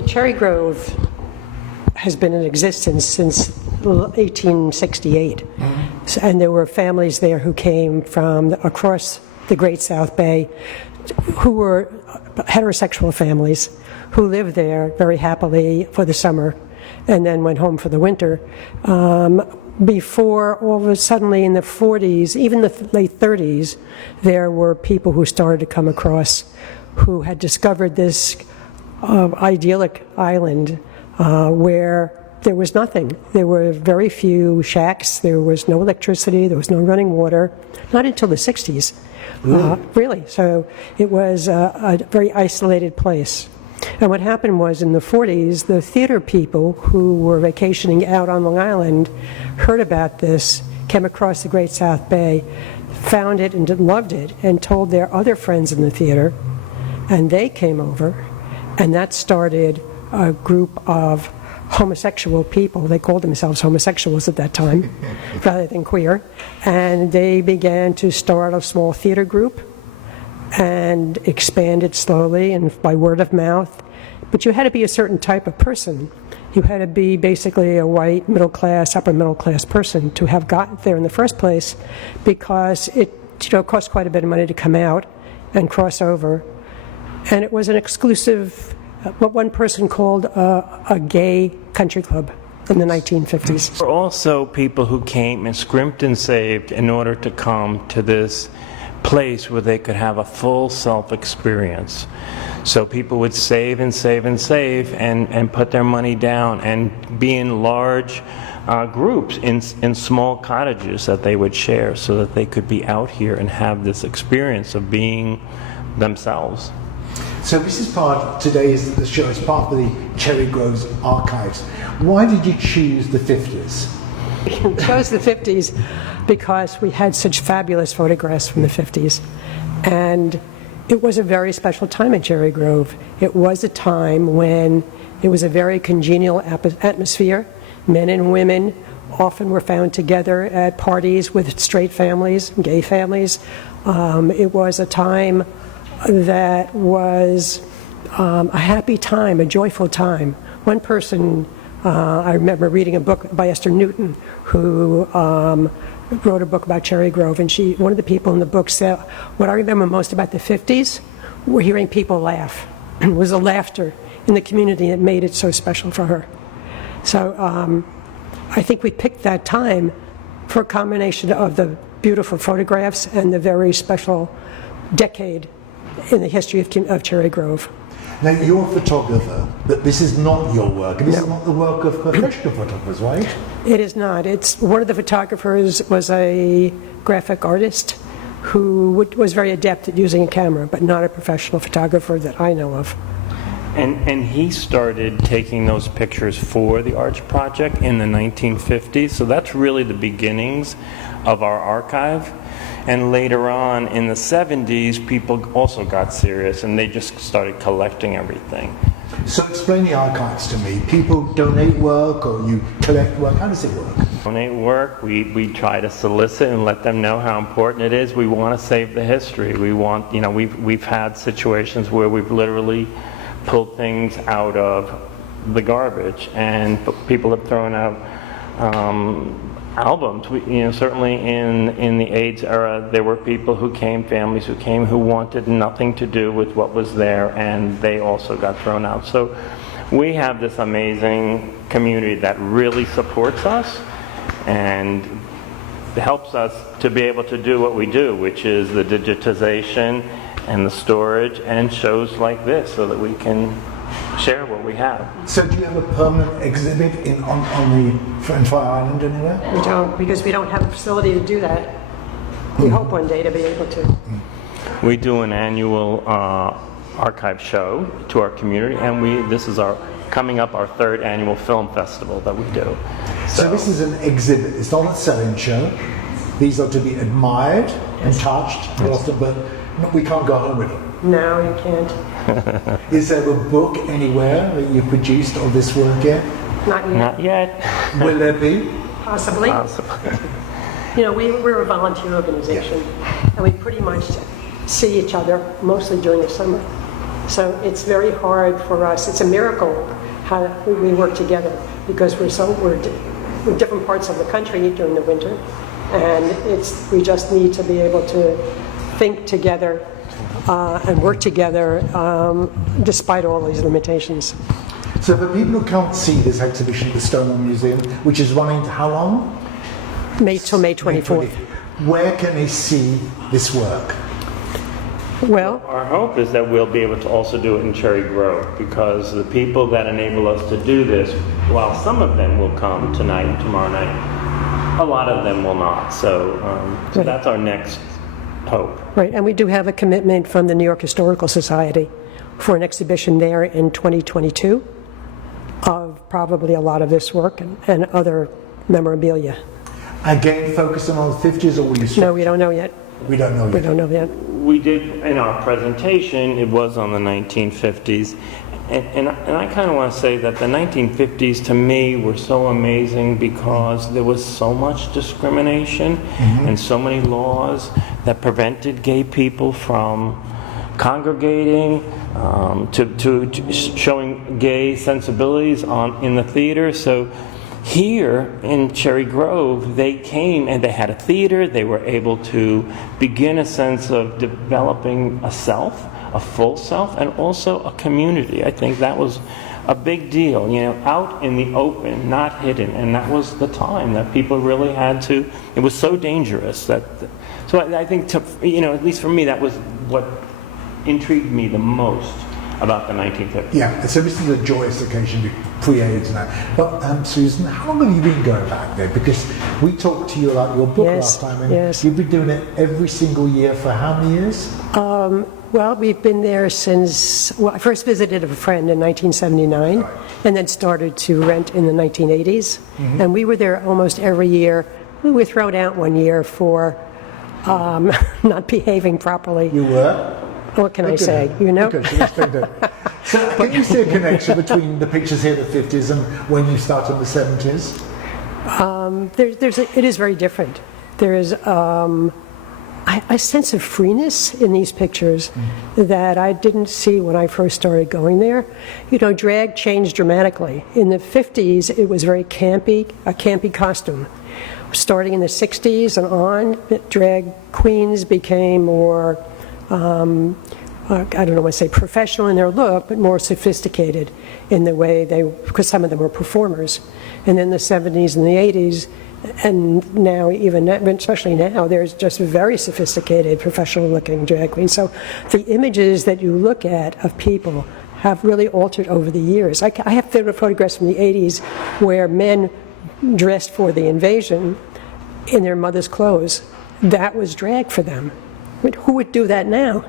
the Cherry Grove has been in existence since 1868. And there were families there who came from across the Great South Bay, who were heterosexual families, who lived there very happily for the summer and then went home for the winter. Before, all of a suddenly in the 40s, even the late 30s, there were people who started to come across who had discovered this idyllic island where there was nothing. There were very few shacks, there was no electricity, there was no running water, not until the 60s. Really, so it was a very isolated place. And what happened was in the 40s, the theater people who were vacationing out on Long Island heard about this, came across the Great South Bay, found it and loved it, and told their other friends in the theater, and they came over, and that started a group of homosexual people. They called themselves homosexuals at that time, rather than queer, and they began to start a small theater group and expanded slowly and by word of mouth. But you had to be a certain type of person. You had to be basically a white, middle class, upper middle class person to have gotten there in the first place, because it cost quite a bit of money to come out and cross over. And it was an exclusive, what one person called a gay country club in the 1950s. There were also people who came and scrimped and saved in order to come to this place where they could have a full self-experience. So people would save and save and save and put their money down and be in large groups in small cottages that they would share so that they could be out here and have this experience of being themselves. So this is today's the show is part of the Cherry Grove's archives. Why did you choose the 50s? We chose the 50s because we had such fabulous photographs from the 50s. And it was a very special time in Cherry Grove. It was a time when it was a very congenial atmosphere. Men and women often were found together at parties with straight families, gay families. It was a time that was a happy time, a joyful time. One person, I remember reading a book by Esther Newton, who wrote a book about Cherry Grove, and one of the people in the book said, what I remember most about the 50s were hearing people laugh. It was the laughter in the community that made it so special for her. So I think we picked that time for a combination of the beautiful photographs and the very special decade in the history of Cherry Grove. Now, you're a photographer, but this is not your work. This is not the work of professional photographers, right? It is not. It's one of the photographers was a graphic artist who was very adept at using a camera, but not a professional photographer that I know of. And he started taking those pictures for the Arts Project in the 1950s, so that's really the beginnings of our archive. And later on in the 70s, people also got serious and they just started collecting everything. So explain the archives to me. People donate work or you collect work. How does it work? Donate work. We try to solicit and let them know how important it is. We want to save the history. We want, we've had situations where we've literally pulled things out of the garbage and people have thrown out albums. Certainly in the AIDS era, there were people who came, families who came, who wanted nothing to do with what was there, and they also got thrown out. So we have this amazing community that really supports us and helps us to be able to do what we do, which is the digitization and the storage and shows like this so that we can share what we have. So do you have a permanent exhibit on the Fire Island anywhere? We don't, because we don't have a facility to do that. We hope one day to be able to. We do an annual archive show to our community, and this is coming up our third annual film festival that we do. So this is an exhibit. It's not a selling show. These are to be admired and touched, but we can't go home with them. No, you can't. Is there a book anywhere that you produced of this work yet? Not yet. Not yet. Will there be? Possibly. We're a volunteer organization, and we pretty much see each other mostly during the summer. So it's very hard for us. It's a miracle how we work together because we're in different parts of the country during the winter, and we just need to be able to think together and work together despite all these limitations. So for people who can't see this exhibition at the Stonewall Museum, which is running to how long? Till May 24th. Where can they see this work? Well, our hope is that we'll be able to also do it in Cherry Grove, because the people that enable us to do this, while some of them will come tonight and tomorrow night, a lot of them will not. So that's our next hope. Right, and we do have a commitment from the New York Historical Society for an exhibition there in 2022 of probably a lot of this work and other memorabilia. Again, focusing on the 50s, or will you? No, we don't know yet. We don't know yet. We don't know yet. We did, in our presentation, it was on the 1950s. And I kind of want to say that the 1950s to me were so amazing because there was so much discrimination and so many laws that prevented gay people from congregating, to showing gay sensibilities in the theater. So here in Cherry Grove, they came and they had a theater. They were able to begin a sense of developing a self, a full self, and also a community. I think that was a big deal, out in the open, not hidden. And that was the time that people really had to, it was so dangerous that, so I think, at least for me, that was what intrigued me the most about the 1950s. Yeah, so this is a joyous occasion, pre-AIDS now. But Susan, how long have you been going back there? Because we talked to you about your book last time, and you've been doing it every single year for how many years? Well, we've been there since, I first visited a friend in 1979, and then started to rent in the 1980s. And we were there almost every year. We were thrown out one year for not behaving properly. You were? What can I say? Okay, so can you see a connection between the pictures here in the 50s and when you started in the 70s? It is very different. There is a sense of freeness in these pictures that I didn't see when I first started going there. Drag changed dramatically. In the 50s, it was very campy, a campy costume. Starting in the 60s and on, drag queens became more, I don't know what to say, professional in their look, but more sophisticated in the way because some of them were performers. And then the 70s and the 80s, and now, especially now, there's just very sophisticated, professional-looking drag queens. So the images that you look at of people have really altered over the years. I have photographs from the 80s where men dressed for the invasion in their mother's clothes. That was drag for them. Who would do that now?